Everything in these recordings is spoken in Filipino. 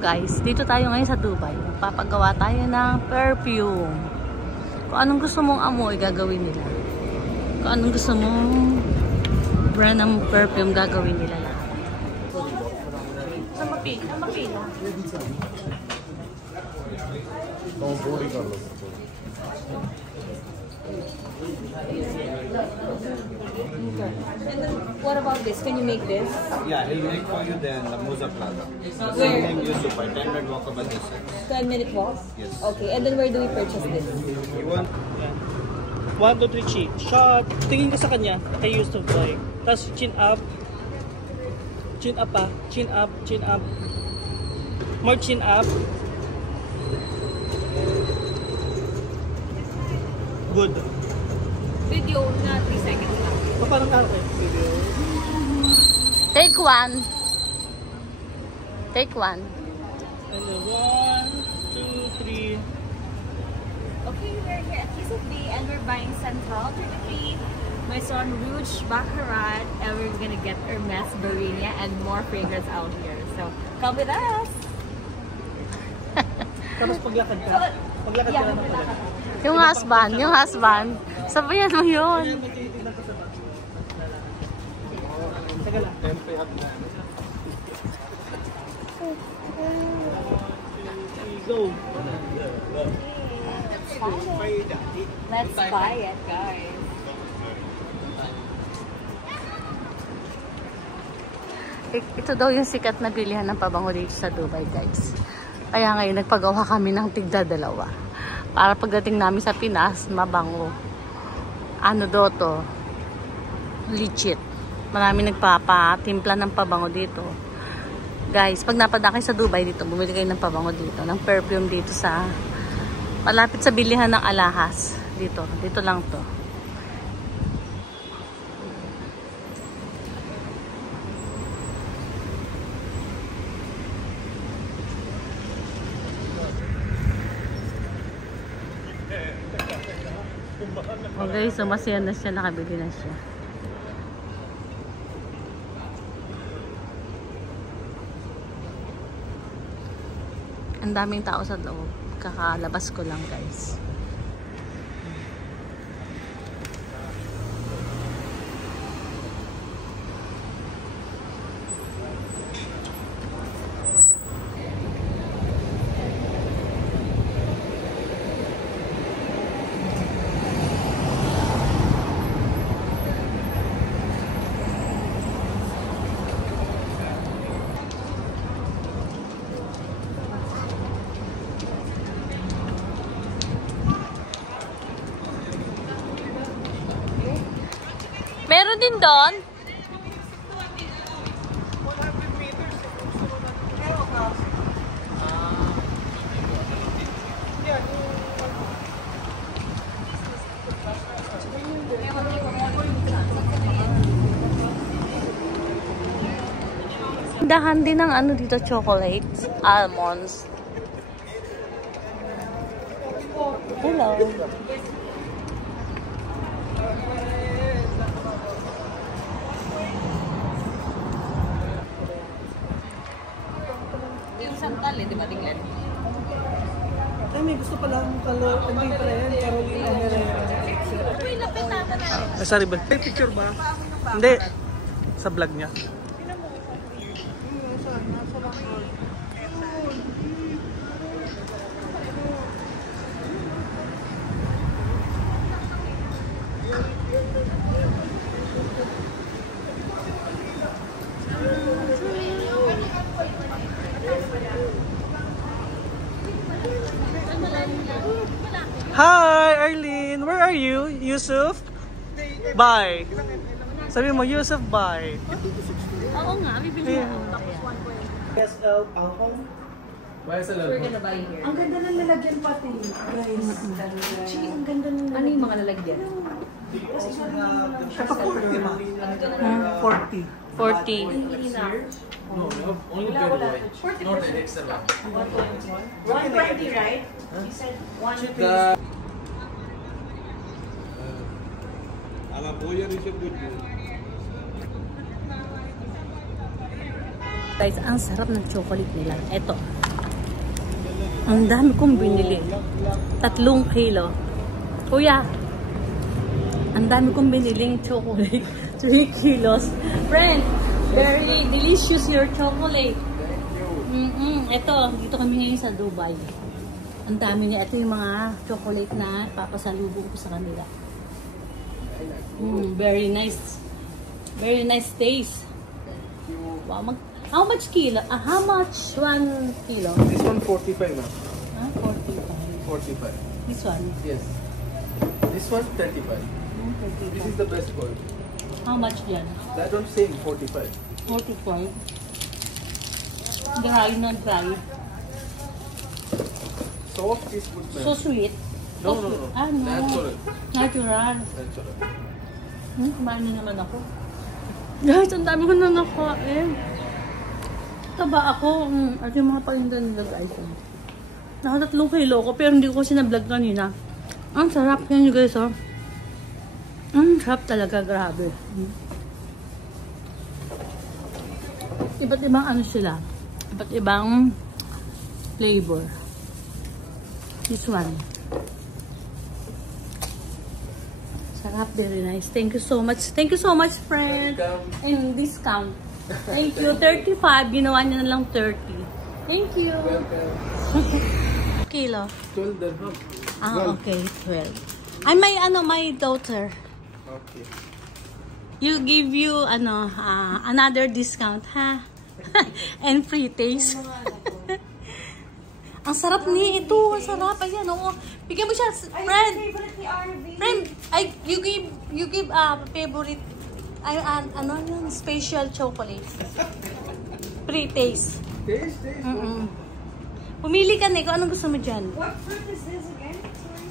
guys, dito tayo ngayon sa Dubai. Magpapagawa tayo ng perfume. Kung anong gusto mong amoy, gagawin nila. Kung anong gusto mong brand ng perfume, gagawin nila lahat. Sa mapila. And then, what about this? Can you make this? Yeah, he'll make for you then the Musa Plaza. Same name Yusuf, by 10-minute walk about this. 10-minute walk? Yes. Okay, and then where do we purchase this? You want? 1, 2, 3, cheek. Shot. Tingin ko sa kanya. I used to buy. Tapos chin up. Chin up pa. Chin up. Chin up. More chin up. Good. Video na 3 seconds lang. Paano na video? Take one. Take one. And then 1, 2, 3. Okay, we're here at Kisufli and we're buying Central, Trinity, Maison Rouge, Baccarat, and we're gonna get Hermes, Barinia, and more fragrance out here. So, come with us! Tapos paglakad ka. Paglakad ka naman pala. Yung husband. Sabayan mo yun. Teka lang. Go. Let's buy it, guys. Ito daw yung sikat na bilihan ng pabango dito sa Dubai, guys. Kaya ngayon nagpagawa kami ng tigda-dalawa. Para pagdating namin sa Pinas, mabango. Ano daw to? Legit. Marami nagpapatimpla ng pabango dito. Guys, pag napadaan kayo sa Dubai dito, bumili kayo ng pabango dito, ng perfume dito sa malapit sa bilihan ng Alahas. Dito lang to. Oh guys, so masaya na siya, nakabili na siya. Ang daming tao sa loob. Kakalabas ko lang, guys. Meron din doon. Dahan din ng ano dito, chocolates, almonds. Hello. Santal, di ba tingnan? Ay, may gusto pala ang color. Ano yung pala yan? Carolina Herrera. Uy, lapit natin na. Sorry ba? May picture ba? Hindi. Sa vlog niya. Hi, Arlene. Where are you? Yusuf? Bye. Sabi mo, Yusuf, bye. Oo nga, bibili ako. Yes, Alhong. We're gonna buy here. Ang ganda ng lalagyan pati. Guys, ang ganda ng Ano yung mga lalagyan? Ito 40 ma. 40. 40. No, only wala. 40%. Not the extra. 120, right? You said 120. Guys, ang sarap ng chocolate nila. Ito. Ang dami kong binili. 3 kilo. Kuya, ang dami kong biniling chocolate. 3 kilos. Friend, very delicious your chocolate. Ito, dito kami ngayon sa Dubai. Ang dami niya. Ito yung mga chocolate na papasalubong ko sa kanila. Very nice. Very nice taste. Wow, how much kilo? How much 1 kilo? This one 45, ma'am. 45. 45. This one? Yes. This one 35. 35. This is the best quality. How much yan? That one same 45. 45. Dry, not dry. Soft is good, ma'am. So sweet. No, no, no. Ah, no. Natural. Natural. Natural. Kumain na naman ako. Guys, ang dami ko na nakain. Taba ako. At yung mga palinda nila guys. Naka 3 kilo ko pero hindi ko sinablog kanina. Ang sarap yan you guys, oh. Sarap talaga, grabe. Iba't ibang ano sila. Iba't ibang flavor. This one. Sarap, very nice. Thank you so much. Thank you so much, friend. And discount. Thank you. 35. Ginawa niya na lang 30. Thank you. Kilo. 12 dirham. Ah, okay. 12. Ay, my daughter. Okay. You give you, another discount, ha? And free taste. Ang sarap ni ito. Ang sarap. Ayan, oo. Bigyan mo siya, friend. Friend, you give favorite, yun, special chocolate. Free taste. Taste. Pumili ka na, kung anong gusto mo dyan. What fruit is this again? Sorry.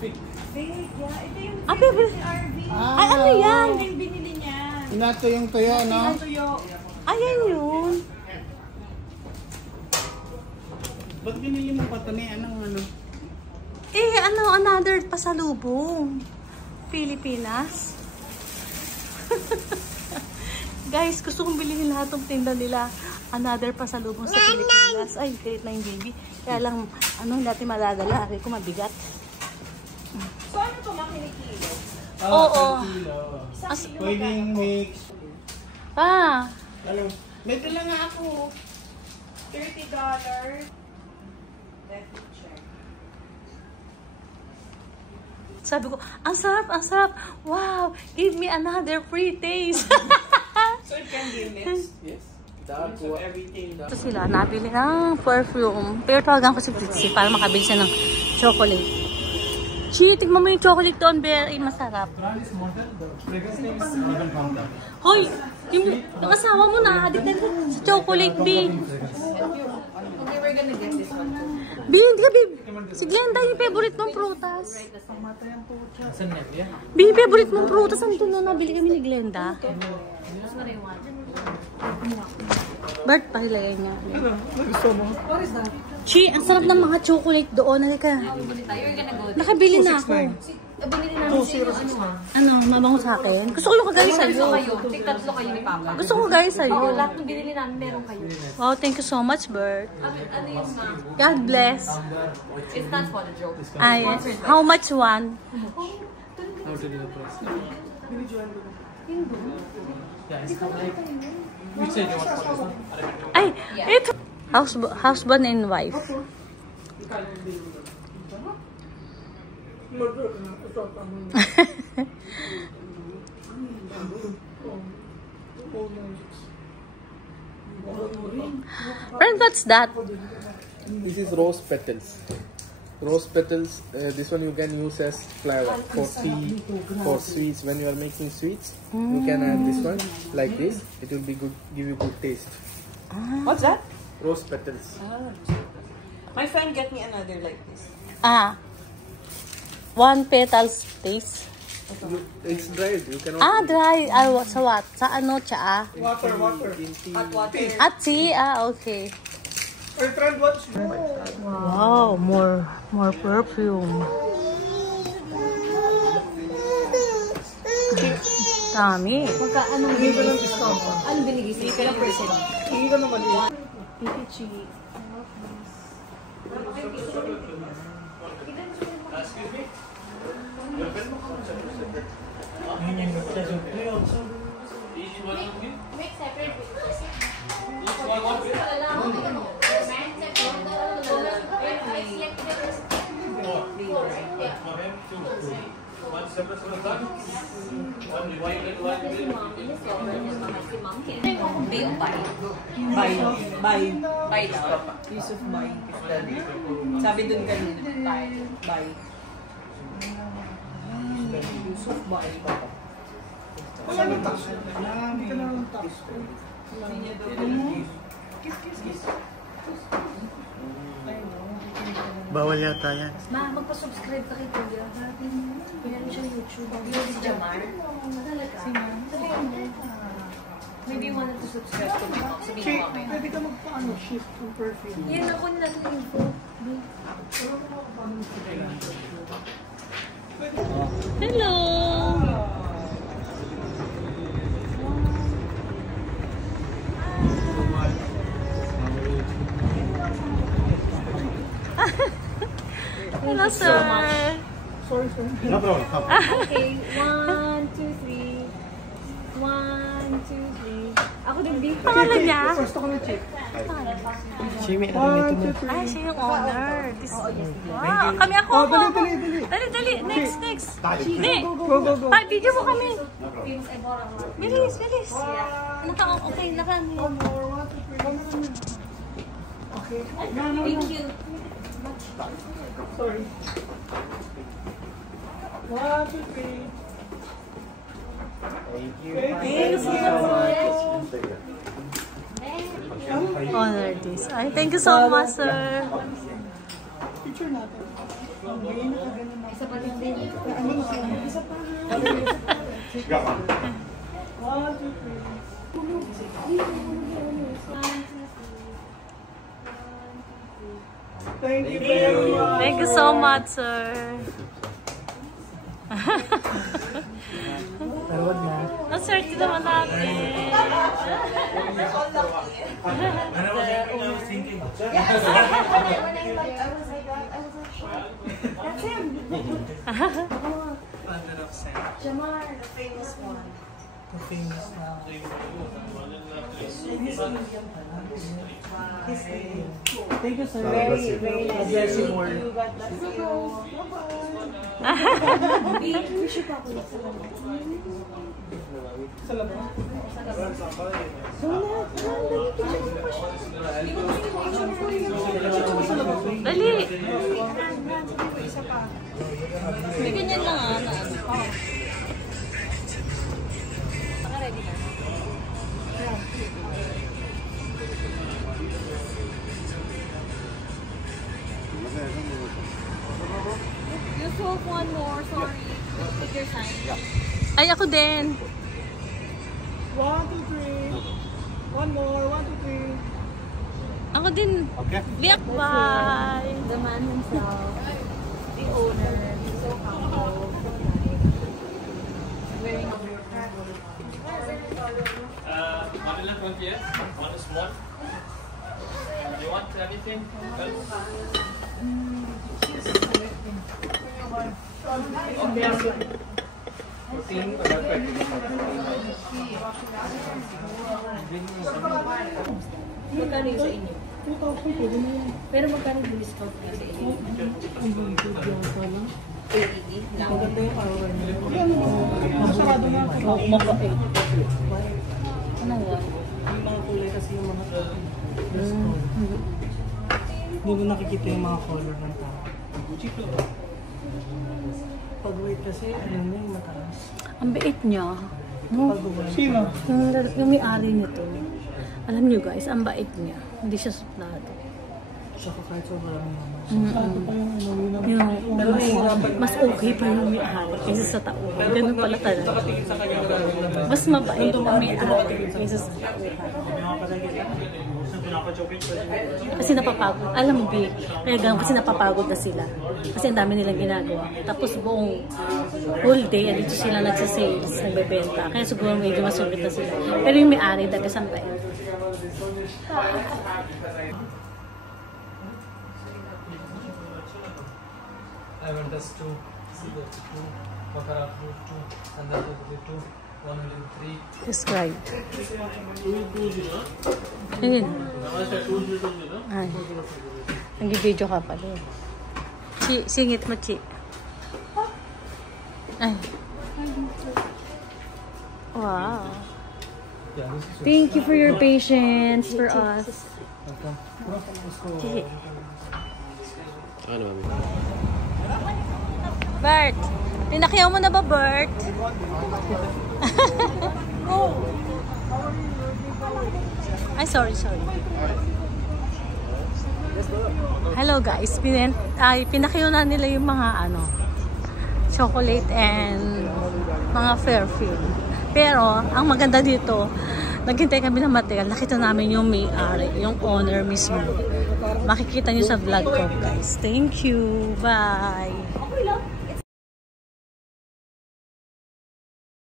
Fig. Fig, yeah. Ito yung favorite. RV. Ay, ano yan? Ito yung binili niya. Inato yung tuyo, no? Tuyo. Ayan yun. Ba't binili mo pa ito ni ano? Another pasalubong. Pilipinas. Guys, gusto kong bilhin lahat ng tinda nila. Another pasalubong sa Pilipinas. Ay, kahit na yung baby. Kaya lang, dati madadala. Ari ko mabigat. So, ano ito makinikilo? Oo. Pwedeng mix. Ano? Medyo lang nga ako. $30. Let me check. Sabi ko, ang sarap, ang sarap. Wow, give me another free taste. So, it can be mixed? Yes. Mix of everything. Ito sila, nabili ng perfume. Pero tawagan ko si Fritzy para makabili siya ng chocolate. Chi, tignan mo yung chocolate doon, very masarap. Hoy, yung asawa mo na, adik na sa chocolate, B. Okay, we're gonna get this one. B, hindi ka, B. Si Glenda, yung favorite mong prutas. B, favorite mong prutas. Ano doon na nabili kami ni Glenda? Bert, pakilagay niya. What is that? Chi, ang sarap ng mga chocolate doon. Halika. Nakabili na ako. Binili namin sa inyo, Ano, mabango sa akin? Gusto ko yung kagaya sa'yo. Tig-tatlo kayo ni Papa. Gusto ko kagaya sa'yo. Oo, lahat ng binili namin, meron kayo. Wow, thank you so much, Bert. Ano yun, ma'am? God bless. It's not for the joke. Ay, how much one? Ay, ito. Husband and wife. Friend, what's that? This is rose petals. Rose petals, this one you can use as flower for tea, for sweets. When you are making sweets, you can add this one like this. It will be good, give you good taste. What's that? Rose petals. My friend get me another like this. One petals taste. It's dried. You cannot. Dry. Sa what? Sa ano, tsaa? Water. Hot water. At tea? Okay. Wow, more perfume. Dami. Anong binigay sa'yo? Kailang percent? Pipichi. Make separate videos. Bye daw. Yusuf Bay. Sabi dun kanina. Bye. Yusuf Bay. Wala nang tax. Hindi ka na ng tax. Kiss. Bawal yata yan. Ma, magpa-subscribe ka kay Kuya. Meron siya YouTube. Si Jamar. Sino? Maybe you wanted to subscribe to me. Sabihin mo kami. Pwede ka magpa-ano, shift to perfume. Yan ako natin yung info. Hello! Hello, sir. Sorry. No problem. Okay, 1, 2, 3. 1, 2, 3. Ako din dito. Pangalan niya? First ako na check. Siya may ano nito mo. Ay, siya yung owner. Wow, kami ako. Dali. Next. Hindi. Go. Video mo kami. Bilis. Okay, nakami. Okay. Thank you. Sorry. 1, 2, 3. Thank you. Honor this. Ay, thank you so much, sir. Picture natin. Isa pa rin din. Isa pa. 1, 2, 3. Thank you very much. Thank you so much, sir. Tawag na. Naswerte naman natin. That's him. Jamar, the famous one. Thank you, sir. Very God bless you more. God bless you. Wish you pa ako sa labas. Sa labas. Dali. Hindi ganyan lang Naka-ready na. Yusuf, one more. Sorry. Take your time. Ay, ako din. 1, 2, 3. One more. 1, 2, 3. Ako din. Okay. Liak, bye. The man himself. The owner. So humble. So nice. Wearing a Vanilla 20, yes? One is small. Do you want anything else? Magkano yung sa inyo? 2,000 pwede na yan. Pero magkano yung discount nga sa inyo? AEE lang. Maganda yung araw niya. Masarado na. Mabait. Ano nga? Yung mga kulay kasi yung mga hindi mo nakikita yung mga color ng tao. Pag wait kasi, ano na yung mataas. Ang bait niya. No? Sino? Yung may-ari nito. Alam niyo guys, ang bait niya. Hindi siya suplado. Siya ko kahit sobrang naman. Mm-mm. Pa yung ano, yun ang... Yung mas okay pa yung may-ari kaysa sa tauhan. Ganun pala talaga. Nakatingin sa kanya na Mas mabait ang may-ari kaysa sa tauhan. Kasi napapagod. Alam mo, Bill, kaya ganun kasi napapagod na sila. Kasi ang dami nilang ginagawa. Tapos buong whole day, dito sila nagsasales, nagbebenta. Kaya siguro medyo masugit na sila. Pero yung may-ari, dagasang bait. I want us to see the 2, Baccarat fruit 2, Sandal 2, 103. Describe. 220. Ayun. Namaste 220. Ay. Nag-video ka pala. Chi, singit mo, Chi. Ay. Wow. Thank you for your patience for us. Chi. Bert! Pinakyaw mo na ba, Bert? Ay, sorry. Hello guys, pinakyaw na nila yung mga chocolate and mga Fairfield. Pero, ang maganda dito, naghintay kami ng material, nakita namin yung may-ari, yung owner mismo. Makikita nyo sa vlog ko guys. Thank you. Bye.